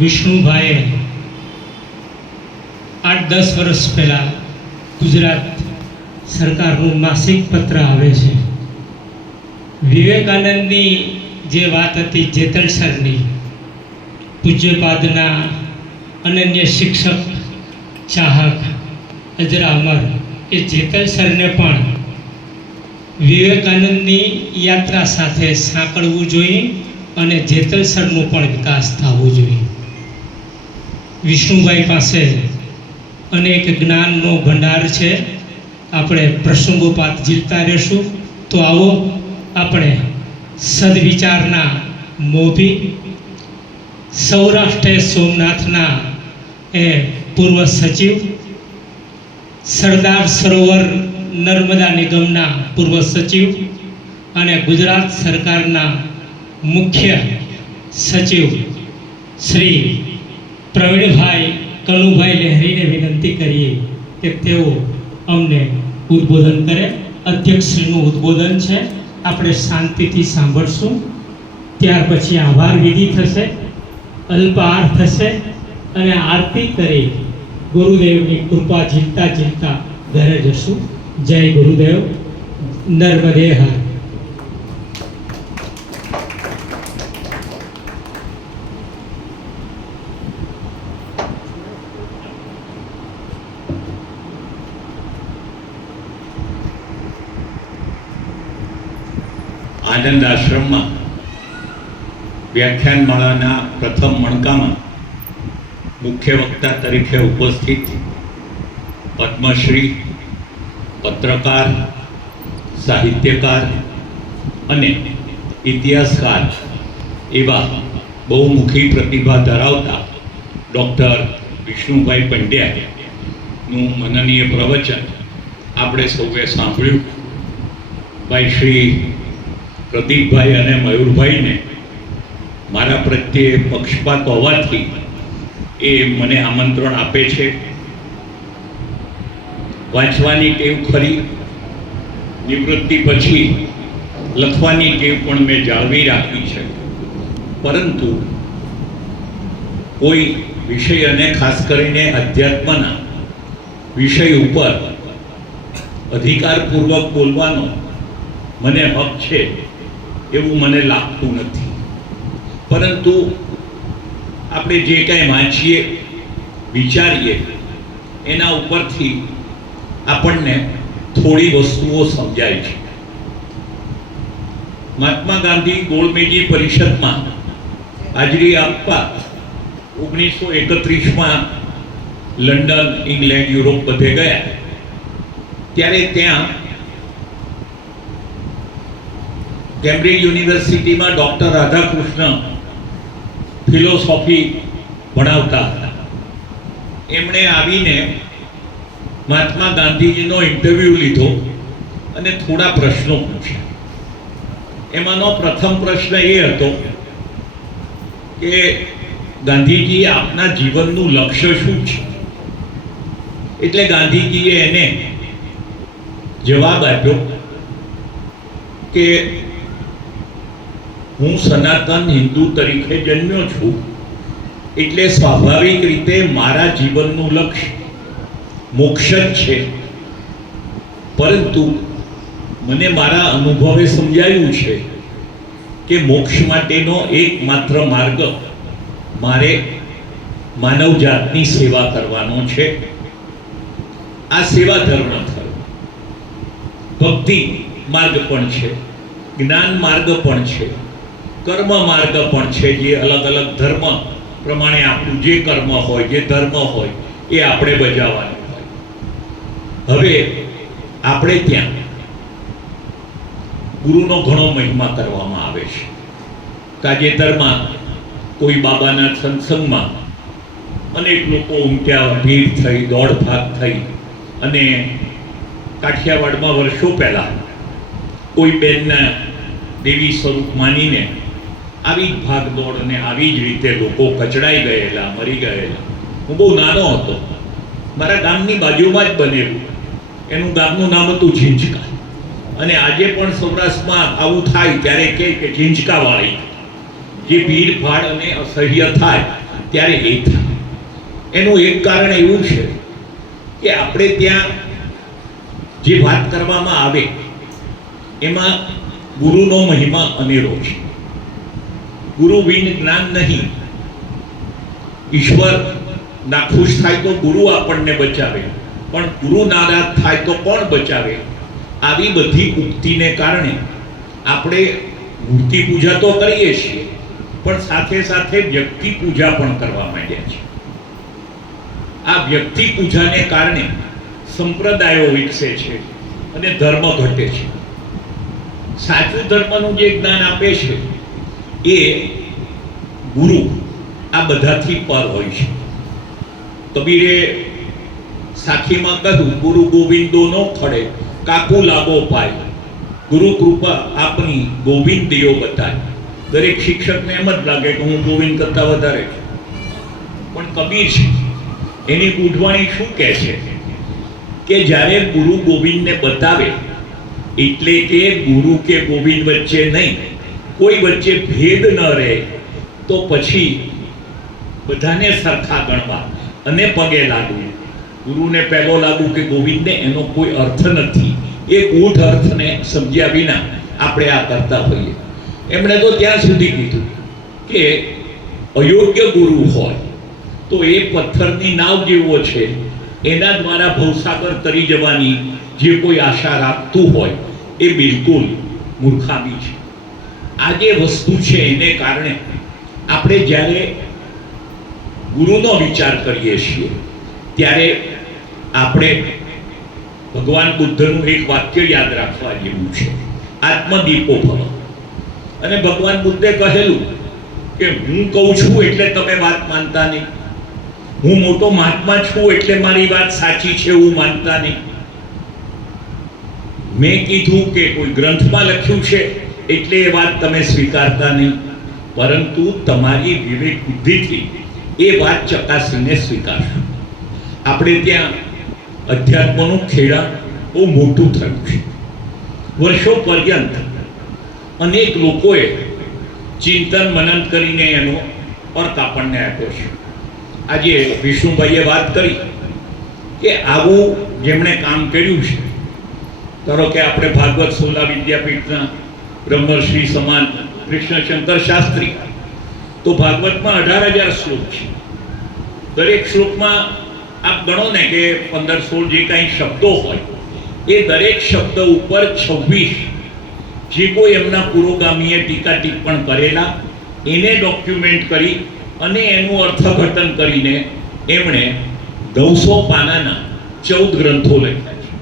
વિષ્ણુભાઈએ 8-10 વર્ષ પહેલાં ગુજરાત સરકારનું માસિક પત્ર આવે છે. વિવેકાનંદની જે વાત હતી જેતલ સરની, પૂજ્યપાદના અનન્ય શિક્ષક ચાહક અજરા અમર, એ જેતલ સરને પણ વિવેકાનંદની યાત્રા સાથે સાંકળવું જોઈએ અને જેતલ સરનું પણ વિકાસ થવો જોઈએ. વિષ્ણુભાઈ પાસે અનેક જ્ઞાનનો ભંડાર છે. આપણે પ્રસંગોપાત જીલતા રહેશું. તો આવો આપણે સદવિચારના મોભી, સૌરાષ્ટ્ર સોમનાથના એ પૂર્વ સચિવ, સરદાર સરોવર નર્મદા નિગમના પૂર્વ સચિવ અને ગુજરાત સરકારના મુખ્ય સચિવ શ્રી પ્રવીણભાઈ કનુભાઈ લહેરીને વિનંતી કરીએ કે તેઓ અમને ઉદ્બોધન કરે. અધ્યક્ષશ્રીનું ઉદ્બોધન છે, આપણે શાંતિથી સાંભળશું. ત્યાર પછી આભાર વિધિ થશે, અલ્પાહાર થશે અને આરતી કરી ગુરુદેવની કૃપા ઝીલતા ઝીલતા ઘરે જશું. જય ગુરુદેવ. નર્મદે હર. આનંદ આશ્રમમાં વ્યાખ્યાનમાળાના પ્રથમ મણકામાં મુખ્ય વક્તા તરીકે ઉપસ્થિત પદ્મશ્રી, પત્રકાર, સાહિત્યકાર અને ઇતિહાસકાર એવા બહુમુખી પ્રતિભા ધરાવતા ડૉક્ટર વિષ્ણુભાઈ પંડ્યાનું મનનીય પ્રવચન આપણે સૌએ સાંભળ્યું. ભાઈ શ્રી પ્રદીપભાઈ અને મયુરભાઈને મારા પ્રત્યે પક્ષપાત હોવાથી એ મને આમંત્રણ આપે છે. વાંચવાની ટેવ ખરી, નિવૃત્તિ પછી લખવાની ટેવ પણ મેં જાળવી રાખી છે, પરંતુ કોઈ વિષય અને ખાસ કરીને અધ્યાત્મના વિષય ઉપર અધિકારપૂર્વક બોલવાનો મને હક છે એવું મને લાગતું નથી. પરંતુ આપણે જે કાંઈ વાંચીએ, વિચારીએ, એના ઉપરથી આપણને થોડી વસ્તુઓ સમજાય છે. મહાત્મા ગાંધી ગોળમેજી પરિષદમાં હાજરી આપવા 1931માં લંડન, ઇંગ્લેન્ડ, યુરોપ બધે ગયા. ત્યારે ત્યાં કેમ્બ્રિજ યુનિવર્સિટીમાં ડૉક્ટર રાધાકૃષ્ણ ફિલોસોફી ભણાવતા હતા. એમણે આવીને મહાત્મા ગાંધીજીનો ઇન્ટરવ્યૂ લીધો અને થોડા પ્રશ્નો પૂછ્યા. એમાંનો પ્રથમ પ્રશ્ન એ હતો કે ગાંધીજી, આપના જીવનનું લક્ષ્ય શું છે? એટલે ગાંધીજીએ એને જવાબ આપ્યો કે હું સનાતન હિન્દુ તરીકે જન્મ્યો છું, એટલે સ્વાભાવિક રીતે મારા જીવનનું લક્ષ્ય મોક્ષ જ છે. પરંતુ મને મારા અનુભવે સમજાયું છે કે મોક્ષ માટેનો એકમાત્ર માર્ગ મારે માનવજાતની સેવા કરવાનો છે. આ સેવા ધર્મ થયો. ભક્તિ માર્ગ પણ છે, જ્ઞાન માર્ગ પણ છે, કર્મ માર્ગ પણ છે, જે અલગ અલગ ધર્મ પ્રમાણે આપણું જે કર્મ હોય, જે ધર્મ હોય એ આપણે બજાવવાનું હોય. હવે આપણે ત્યાં ગુરુનો ઘણો મહિમા કરવામાં આવે છે. તાજેતરમાં કોઈ બાબાના સત્સંગમાં અનેક લોકો ઉમટ્યા, ભીડ થઈ, દોડ ભાગ થઈ અને કાઠિયાવાડમાં વર્ષો પહેલા કોઈ બેનના દેવી સ્વરૂપ માનીને આવી જ ભાગદોડ અને આવી જ રીતે લોકો કચડાઈ ગયેલા, મરી ગયેલા. હું બહુ નાનો હતો, મારા ગામની બાજુમાં જ બનેલું. એનું ગામનું નામ હતું ઝીંઝકા. અને આજે પણ સૌરાષ્ટ્રમાં આવું થાય ત્યારે કે ઝીંઝકાવાળી જે ભીડભાડ અને અસહ્ય થાય ત્યારે એ થાય. એનું એક કારણ એવું છે કે આપણે ત્યાં જે વાત કરવામાં આવે એમાં ગુરુનો મહિમા અનેરો છે. ગુરુ વિન જ્ઞાન નહીં. ઈશ્વર નાખુશ થાય તો ગુરુ આપણને બચાવે, પણ ગુરુ નારાજ થાય તો કોણ બચાવે? આવી બધી ઉક્તિને કારણે આપણે મૂર્તિ પૂજા તો કરીએ છીએ, પણ સાથે સાથે વ્યક્તિ પૂજા પણ કરવા માંડ્યા છે. આ વ્યક્તિ પૂજાને કારણે સંપ્રદાયો વિકસે છે અને ધર્મ ઘટે છે. સાચું ધર્મનું જે જ્ઞાન આપે છે એ ગુરુ આ બધાથી પર હોય છે. કબીરે સાખીમાં કહ્યું, ગુરુ ગોવિંદો નો ખડે કાકુ લાગો પાય, ગુરુ કૃપા આપની ગોવિંદ દિયો બતાય. દરેક શિક્ષકને એમ જ લાગે કે હું ગોવિંદ કરતા વધારે છું, પણ કબીર છે એની ઉઠવાણી શું કહે છે કે જ્યારે ગુરુ ગોવિંદને બતાવે, એટલે કે ગુરુ કે ગોવિંદ વચ્ચે નહીં, કોઈ વચ્ચે ભેદ ન રહે, તો પછી બધાને સરખા ગણવા અને પગે લાગવું. ગુરુને પહેલો લાગુ કે ગોવિંદને, એનો કોઈ અર્થ નથી. એ ગૂઢ અર્થને સમજ્યા વિના આપણે આ કરતા હોઈએ. એમણે તો ત્યાં સુધી કીધું કે અયોગ્ય ગુરુ હોય તો એ પથ્થરની નાવ જેવો છે, એના દ્વારા ભવસાગર તરી જવાની જે કોઈ આશા રાખતું હોય એ બિલકુલ મૂર્ખામી છે. આ જે વસ્તુ છે એને કારણે આપણે જ્યારે ગુરુનો વિચાર કરીએ છીએ ત્યારે આપણે ભગવાન બુદ્ધનું એક વાક્ય યાદ રાખવા જેવું છે, આત્મદીપો ભવ. અને ભગવાન બુદ્ધે કહેલું કે હું કહું છું એટલે તમે વાત માનતા નહીં, હું મોટો મહાત્મા છું એટલે મારી વાત સાચી છે એવું માનતા નહીં, મેં કીધું કે કોઈ ગ્રંથમાં લખ્યું છે એટલે એ વાત તમે સ્વીકારતા નહીં, પરંતુ તમારી વિવેક બુદ્ધિથી એ વાત ચકાસીને સ્વીકારશો. આપણે ત્યાં અધ્યાત્મનું ખેડા બહુ મોટું થયું છે. વર્ષો પર્યંત અનેક લોકોએ ચિંતન મનન કરીને એનો અર્થ આપણને આપ્યો છે. આજે વિષ્ણુભાઈએ વાત કરી કે આવું જેમણે કામ કર્યું છે, ધારો કે આપણે ભાગવત સોલા વિદ્યાપીઠના બ્રહ્મર્ષિ સમાન કૃષ્ણશંકર શાસ્ત્રી, તો ભાગવતમાં 18,000 શ્લોક છે. દરેક શ્લોકમાં આપ ગણો ને કે 15-16 જે કાંઈ શબ્દો હોય, એ દરેક શબ્દ ઉપર 26 જે કોઈ એમના પુરોગામીએ ટીકા ટિપ્પણ કરેલા એને ડોક્યુમેન્ટ કરી અને એનું અર્થઘટન કરીને એમણે 900 પાનાના 14 ગ્રંથો લખ્યા છે.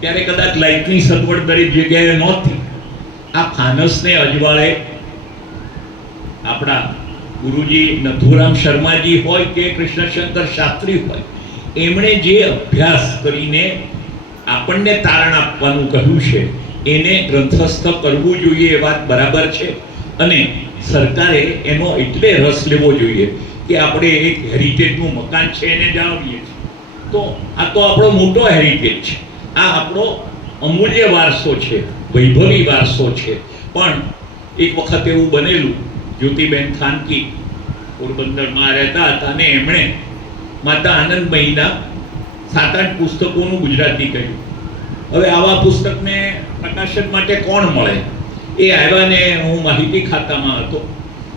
ત્યારે કદાચ લાઇટની સગવડ દરેક જગ્યાએ નહોતી. આ ફાનસને અજવાળે આપણા ગુરુજી નથુરામ શર્માજી હોય કે કૃષ્ણશંકર શાસ્ત્રી હોય, એમણે જે અભ્યાસ કરીને આપણને તારણ આપવાનું કહ્યું છે એને ગ્રંથસ્થ કરવું જોઈએ. એ વાત બરાબર છે અને સરકારે એનો એટલે રસ લેવો જોઈએ કે આપણે એક હેરિટેજનું મકાન છે એને જાળવીએ છીએ, તો આ તો આપણો મોટો હેરિટેજ છે, આ આપણો અમૂલ્ય વારસો છે, વૈભવી વારસો છે. પણ એક વખત એવું બનેલું, જ્યોતિબેન ખાનકી પોરબંદરમાં રહેતા હતા અને એમણે માતા આનંદમયીના 7-8 પુસ્તકોનું ગુજરાતી કહ્યું. હવે આવા પુસ્તકને પ્રકાશન માટે કોણ મળે? એ આવ્યા ને હું માહિતી ખાતામાં હતો,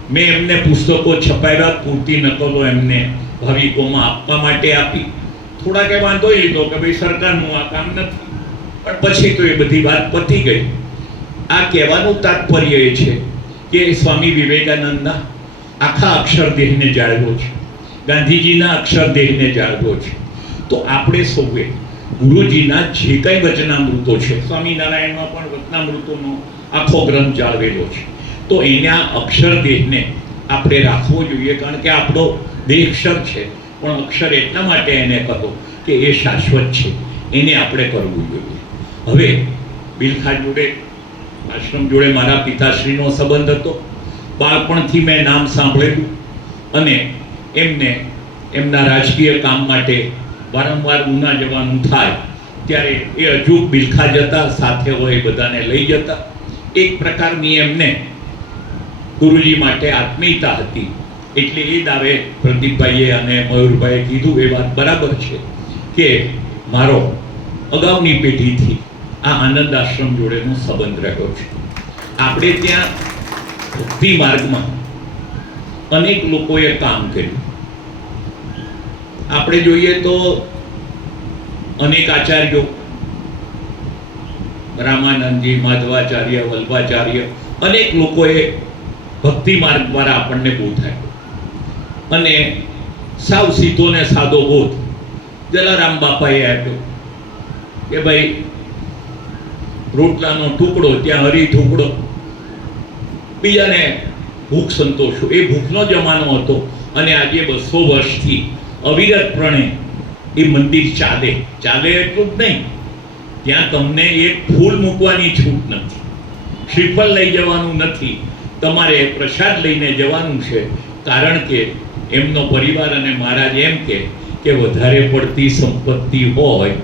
મેં એમને પુસ્તકો છપાવ્યા, પૂરતી નકલો એમને ભાવિકોમાં આપવા માટે આપી. થોડાકે વાંધો એ લીધો કે ભાઈ સરકારનું આ કામ નથી, પણ પછી તો એ બધી વાત પતી ગઈ. આ કહેવાનું તાત્પર્ય એ છે કે સ્વામી વિવેકાનંદના આખા અક્ષરદેહને જાળવ્યો છે, ગાંધીજીના અક્ષરદેહને જાળવ્યો છે. તો આપણે સૌએ ગુરુજીના જે કંઈ વચનામૃતો છે, સ્વામિનારાયણમાં પણ વચનામૃતોનો આખો ગ્રંથ જાળવેલો છે, તો એના અક્ષરદેહને આપણે રાખવો જોઈએ. કારણ કે આપણો દેહ અક્ષર છે, પણ અક્ષર એટલા માટે એને કહો કે એ શાશ્વત છે, એને આપણે કરવું જોઈએ. હવે બિલખા જોડે, આશ્રમ જોડે મારા પિતાશ્રીનો સંબંધ હતો. બાળપણથી મેં નામ સાંભળેલું અને એમને એમના રાજકીય કામ માટે વારંવાર ઉના જવાનું થાય ત્યારે એ અજૂક બિલખા જતા, સાથે હોય બધાને લઈ જતા. એક પ્રકારની એમને ગુરુજી માટે આત્મીયતા હતી. એટલે એ દાવે પ્રદીપભાઈએ અને મયુરભાઈએ કીધું એ વાત બરાબર છે કે મારો અગાઉની પેઢીથી આ આનંદ આશ્રમ જોડેનો સંબંધ રહ્યો છે. આપણે ત્યાં ભક્તિ માર્ગમાં અનેક લોકોએ કામ કર્યું. આપણે જોઈએ તો અનેક આચાર્યો, રામાનંદજી, માધવાચાર્ય, વલ્ભાચાર્ય, અનેક લોકોએ ભક્તિ માર્ગ દ્વારા આપણને બોધ આપ્યો. અને સાવ સીધો ને સાદો બોધ જલારામ બાપાએ આપ્યો કે ભાઈ રોટલાનો ટુકડો ત્યાં હરી ઢુકડો, બીજાને ભૂખ સંતોષો. એ ભૂખનો જમાનો હતો અને આજે 200 વર્ષથી અવિરતપણે એ મંદિર ચાલે એટલું જ નહીં, ત્યાં તમને એક ફૂલ મૂકવાની છૂટ નથી, શ્રીફળ લઈ જવાનું નથી, તમારે પ્રસાદ લઈને જવાનું છે. કારણ કે એમનો પરિવાર અને મહારાજ એમ કે વધારે પડતી સંપત્તિ હોય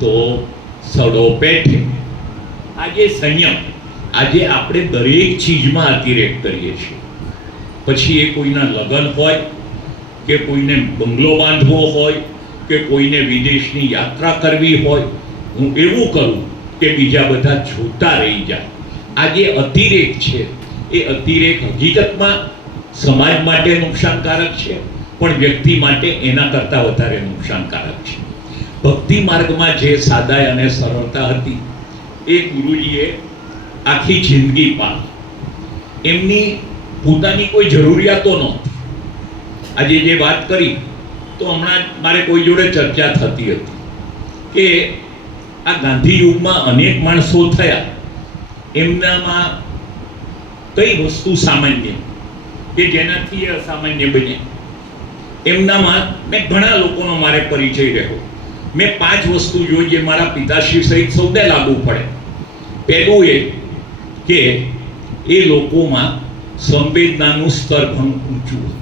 તો સડો પેઠે. આજે સંયમ, આજે આપણે દરેક ચીજમાં અતિરેક કરીએ છીએ. પછી એ કોઈના લગ્ન હોય કે કોઈને બંગલો બાંધવો હોય કે કોઈને વિદેશની યાત્રા કરવી હોય, હું એવું કરું કે બીજા બધા જોતા રહી જાય. આજે અતિરેક છે, એ અતિરેક હકીકતમાં સમાજ માટે નુકસાનકારક છે, પણ વ્યક્તિ માટે એના કરતાં વધારે નુકસાનકારક છે. ભક્તિ માર્ગમાં જે સાદાઈ અને સરળતા હતી એ ગુરુજીએ આખી જિંદગી પાળી. એમની પોતાની કોઈ જરૂરિયાતો નહોતી. આજે જે વાત કરી તો હમણાં મારે કોઈ જોડે ચર્ચા થતી હતી કે આ ગાંધી યુગમાં અનેક માણસો થયા, એમનામાં કઈ વસ્તુ સામાન્ય કે જેનાથી એ અસામાન્ય બન્યા. એમનામાં મેં ઘણા લોકોનો મારે પરિચય રહ્યો. મેં 5 વસ્તુ જોઈ જે મારા પિતાશ્રી સહિત સૌને લાગુ પડે. પહેલું એ કે એ લોકોમાં સંવેદનાનું સ્તર ઘણું ઊંચું હતું.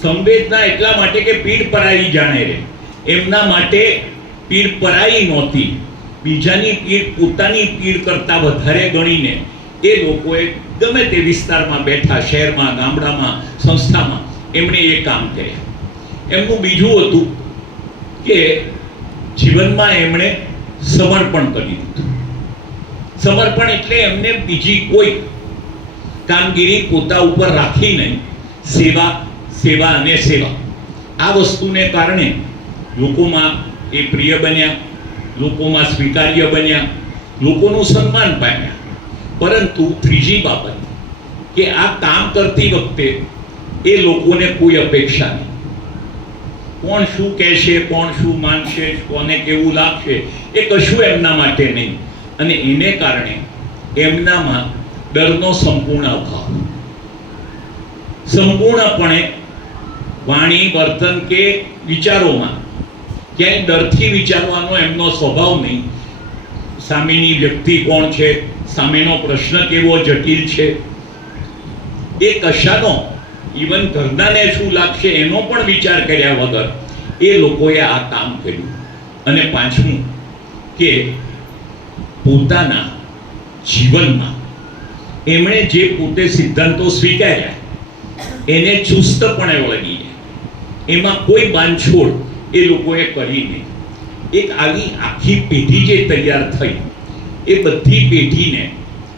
સંવેદના એટલા માટે કે પીડ પરાઈ જાણે રે. એમના માટે પીડ પરાઈ નહોતી, બીજાની પીડ પોતાની પીડ કરતા વધારે ગણીને એ લોકોએ ગમે તે વિસ્તારમાં બેઠા, શહેરમાં, ગામડામાં, સંસ્થામાં, એમણે એ કામ કર્યા. એમનું બીજું હતું કે જીવનમાં એમણે સમર્પણ કરી દીધું. સમર્પણ એટલે એમને બીજી કોઈ કામગીરી પોતા ઉપર રાખી નહીં, સેવા અને સેવા. આ વસ્તુને કારણે લોકોમાં એ પ્રિય બન્યા, લોકોમાં સ્વીકાર્ય બન્યા, લોકોનું સન્માન પામ્યા. પરંતુ ત્રીજી બાબત કે આ કામ કરતી વખતે એ લોકોને કોઈ અપેક્ષા નહીં. કોણ શું કહેશે, કોણ શું માનશે, કોને કેવું લાગશે, એ કશું એમના માટે નહીં. અને એને કારણે એમનામાં ડરનો સંપૂર્ણ અભાવ. સંપૂર્ણપણે વાણી, વર્તન કે વિચારોમાં ક્યાંય ડરથી વિચારવાનો એમનો સ્વભાવ નહીં. સામેની વ્યક્તિ કોણ છે, સામેનો પ્રશ્ન કેવો જટિલ છે, એ કશાનો, ઇવન ઘરનાને શું લાગશે એનો પણ વિચાર કર્યા વગર એ લોકોએ આ કામ કર્યું. અને પાંચમું કે પોતાના જીવનમાં એમણે જે પોતે સિદ્ધાંતો સ્વીકાર્યા એને ચુસ્તપણે વળગી ગયા. એમાં કોઈ બાંધછોડ એ લોકોએ કરી નહીં. એક આવી આખી પેઢી જે તૈયાર થઈ, એ બધી પેઢીને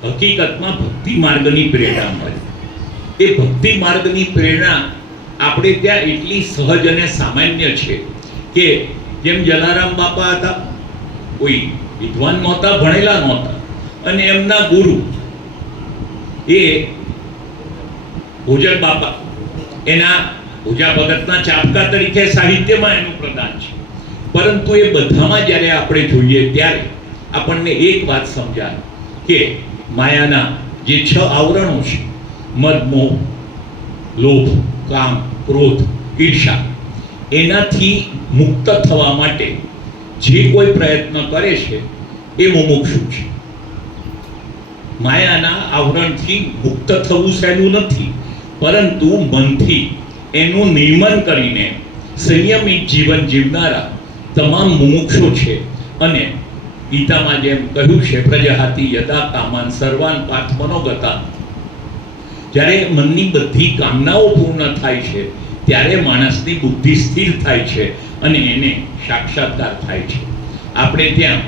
હકીકતમાં ભક્તિ માર્ગની પ્રેરણા મળી. એ ભક્તિ માર્ગની પ્રેરણા આપણે ત્યાં એટલી સહજ અને સામાન્ય છે કે જેમ જલારામ બાપા હતા, કોઈ વિદ્વાન નહોતા, ભણેલા નહોતા, અને એમના ગુરુ એ ભોજન બાપા, એના ભોજા ભગતના ચાપકા તરીકે સાહિત્યમાં એનું પ્રદાન છે. પરંતુ એ બધામાં જ્યારે આપણે જોઈએ ત્યારે આપણને એક વાત સમજાય કે માયાના જે 6 આવરણો છે, મદ, મોહ, લોભ, કામ, ક્રોધ, ઈર્ષા, એનાથી મુક્ત થવા માટે જે કોઈ પ્રયત્ન કરે છે એ મુમુક્ષુ છે. માયાના આવરણથી મુક્ત થવું સહેલું નથી, પરંતુ મનથી એનું નિર્માણ કરીને સંયમિત જીવન જીવનારા તમામ મુમુક્ષુ છે. અને ગીતામાં જેમ કહ્યું છે, પ્રજહાતિ યદા કામાન સર્વાન પાર્થ મનોગતા જ્યારે મનની બધી કામનાઓ પૂર્ણ થાય છે ત્યારે માણસની બુદ્ધિ સ્થિર થાય છે અને એને સાક્ષાત્કાર થાય છે. આપણે ત્યાં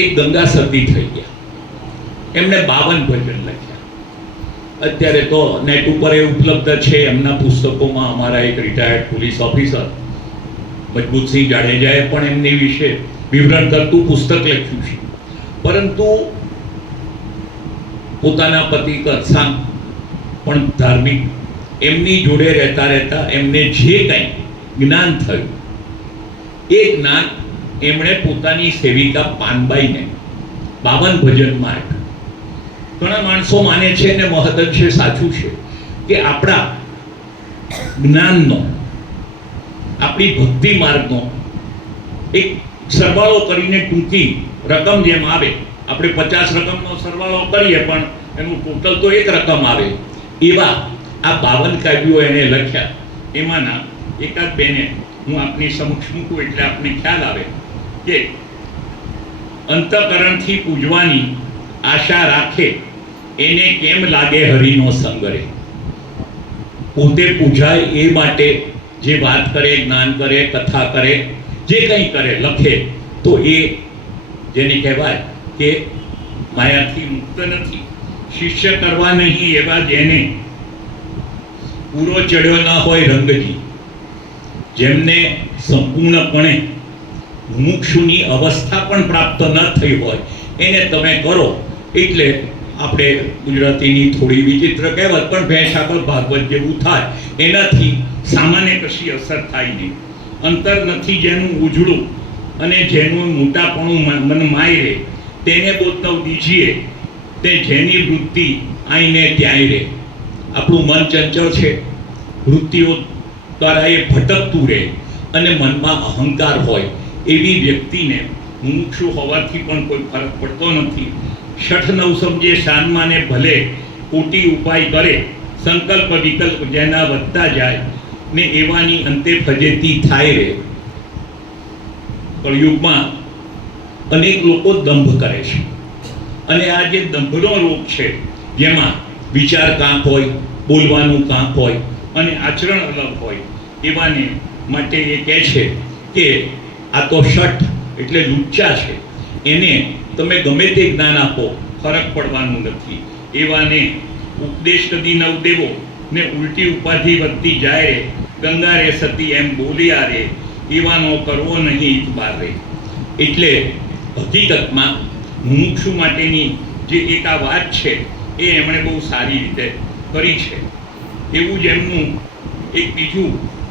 એક ગંગા સતી થઈ ગયા, એમણે 52 ભજન લખ્યા. અત્યારે તો નેટ ઉપર એ ઉપલબ્ધ છે. એમના પુસ્તકોમાં અમારા એક રિટાયર્ડ પોલીસ ઓફિસર મજબૂતસિંહ જાડેજાએ પણ એમની વિશે વિવરણ કરતું પુસ્તક લખ્યું છે. પરંતુ પોતાના પતિ કત્સાંગ પણ ધાર્મિક, એમની જોડે રહેતા રહેતા એમને જે કંઈ જ્ઞાન થયું એ જ્ઞાન એમણે પોતાની સેવિકા પાનબાઈને 52 ભજનમાં આપ્યું. ઘણા માણસો માને છે ને મહદઅંશે સાચું છે કે આપણા જ્ઞાનનો, આપણી ભક્તિ માર્ગનો એક સરવાળો કરીને ટૂંકી રકમ જેમ આવે, આપણે 50 રકમનો સરવાળો કરીએ પણ એનું ટોટલ તો એક રકમ આવે, એવા આ 52 કાવ્યો એને લખ્યા. એમાંના એકાદ બેને હું આપની સમક્ષ મૂકું એટલે આપને ખ્યાલ આવે કે અંતઃકરણથી પૂજવાની આશા રાખે એને કેમ લાગે હરિનો સંગ રે. પોતે પૂજાય એ માટે જે વાત કરે, જ્ઞાન કરે, કથા કરે, જે કંઈ કરે, લખે, તો એ જેને કહેવાય કે માયાથી મુક્ત નથી. શિષ્ય કરવા નહીં એવા જેને પૂરો ચડ્યો ના હોય રંગજી, જેમને સંપૂર્ણપણે મુમુક્ષુની અવસ્થા પણ પ્રાપ્ત ન થઈ હોય, એને તમે કરો. એટલે આપણે ગુજરાતીની થોડી વિચિત્ર કહેવત પણ ભેંસ આગળ ભાગવત જેવું થાય. એનાથી સામાન્ય કશી અસર થાય નહીં. અંતર નથી જેનું ઉજળું અને જેનું મોટાપણું મન માય રે, તેને બોતવ દીજીએ તે જેની વૃત્તિ આઈને ત્યાંય રે. આપણું મન ચંચળ છે, વૃત્તિઓ દ્વારા એ ભટકતું રહે અને મનમાં અહંકાર હોય એવી વ્યક્તિને મુમુક્ષુ હોવાથી પણ કોઈ ફરક પડતો નથી. શઠ નવ સમજે શાનમાને ભલે કોટી ઉપાય કરે, સંકલ્પ વિકલ્પ જેના વધતા જાય ને એવાની અંતે ફજેતી થાય રે. કળયુગમાં અનેક લોકો દંભ કરે છે અને આ જે દંભનો રોગ છે, જેમાં વિચાર કાંક હોય, બોલવાનું કાંક હોય અને આચરણ અલગ હોય, એવાને માટે એ કહે છે કે આ તો શઠ એટલે લુચ્ચા છે, એને તમે ગમે તે જ્ઞાન આપો ફરક પડવાનું નથી. એવાને ઉપદેશ કદી નવ દેવો ને ઉલટી ઉપાધિ વધતી જાય રે. ગંગા રે સતી એમ બોલ્યા રે, એવાનો કરવો નહીં ઇતબાર રે. એટલે હકીકતમાં મુમુક્ષુ માટેની જે એક આ વાત છે એ એમણે બહુ સારી રીતે કરી છે. એવું જ એમનું એક બીજું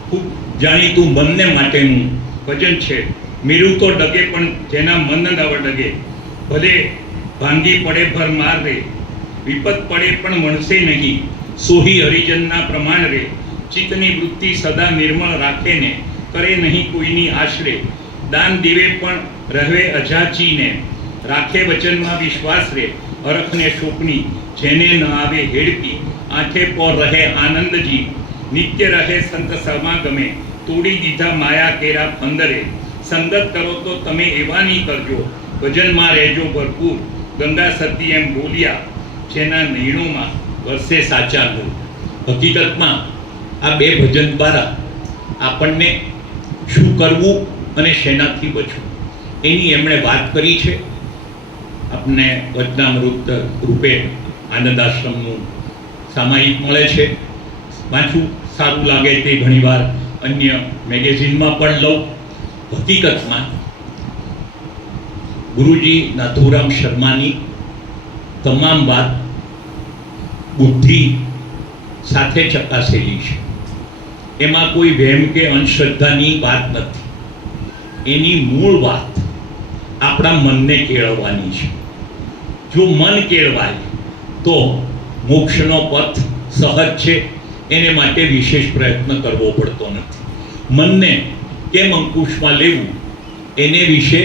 ખૂબ જાણીતું મનને માટેનું ભજન છે. મેરું તો ડગે પણ જેના મન ન ડગે, ભલે ભાંગી પડે ભર માર રે, વિપત પડે પણ મળશે નહીં, સોહી હરિજનના પ્રમાણ રે. ચિત્તની વૃત્તિ સદા નિર્મળ રાખે ને, કરે નહીં કોઈની આશરે. દાન દીવે પણ રહે અજાચીને, રાખે વચનમાં વિશ્વાસ રે. અરખને શોકની જેને ન આવે હેડકી, આંખે પર રહે આનંદજી. નિત્ય રહે સંત સમાગમે, તોડી દીધા માયા કેરા ફંદરે. સંગત કરો તો તમે એવાની કરજો, ભજનમાં રહેજો ભરપૂર. ગંગા સતી એમ બોલ્યા જેના નૈણોમાં વરસે સાચા ગુણ. હકીકતમાં આ 2 ભજન દ્વારા આપણને શું કરવું અને શેનાથી બચવું એની એમણે વાત કરી છે. આપણને વચનામૃત રૂપે આનંદ આશ્રમનું સામાયિક મળે છે, વાંચવું સારું લાગે તે ઘણીવાર અન્ય મેગેઝિનમાં પણ લઉં. હકીકતમાં ગુરુજી નાથુરામ શર્માની તમામ વાત બુદ્ધિ સાથે ચકાસેલી છે. એમાં કોઈ વહેમ કે અંધશ્રદ્ધાની વાત નથી. એની મૂળ વાત આપણા મનને કેળવવાની છે. જો મન કેળવાય તો મોક્ષનો પથ સહજ છે. એને માટે વિશેષ પ્રયત્ન કરવો પડતો નથી. મનને કેમ અંકુશમાં લેવું એને વિશે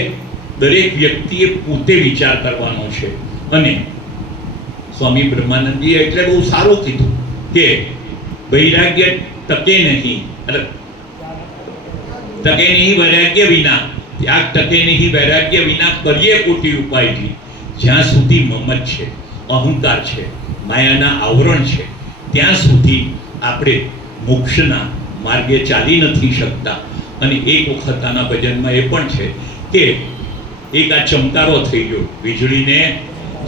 દરેક વ્યક્તિએ પોતે વિચાર કરવાનો છે. અને સ્વામી બ્રહ્માનંદજીએ એટલે બહુ સારું કીધું કે વૈરાગ્ય ટકે નહીં, ટકે નહીં વૈરાગ્ય વિના, ત્યાગ ટકે નહીં વૈરાગ્ય વિના, કરીએ કોટી ઉપાયથી. જ્યાં સુધી મમત છે, અહંકાર છે, માયાના આવરણ છે ત્યાં સુધી આપણે મોક્ષના માર્ગે ચાલી નથી શકતા. અને એક વખત આના ભજનમાં એ પણ છે કે એક આ ચમકારો થઈ ગયો, વીજળીને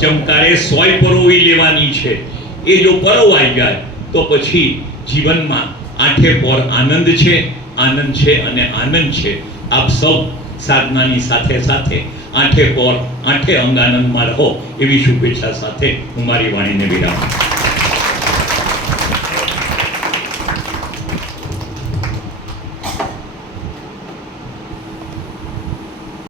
ચમકારે સોય પરોવી લેવાની છે. એ જો પરોવાઈ જાય તો પછી જીવનમાં આઠે પોર આનંદ છે અને આનંદ છે. આપ સૌ સાધનાની સાથે સાથે આઠે પોર આઠે અંગ આનંદમાં રહો એવી શુભેચ્છા સાથે હું મારી વાણીને વિરામ.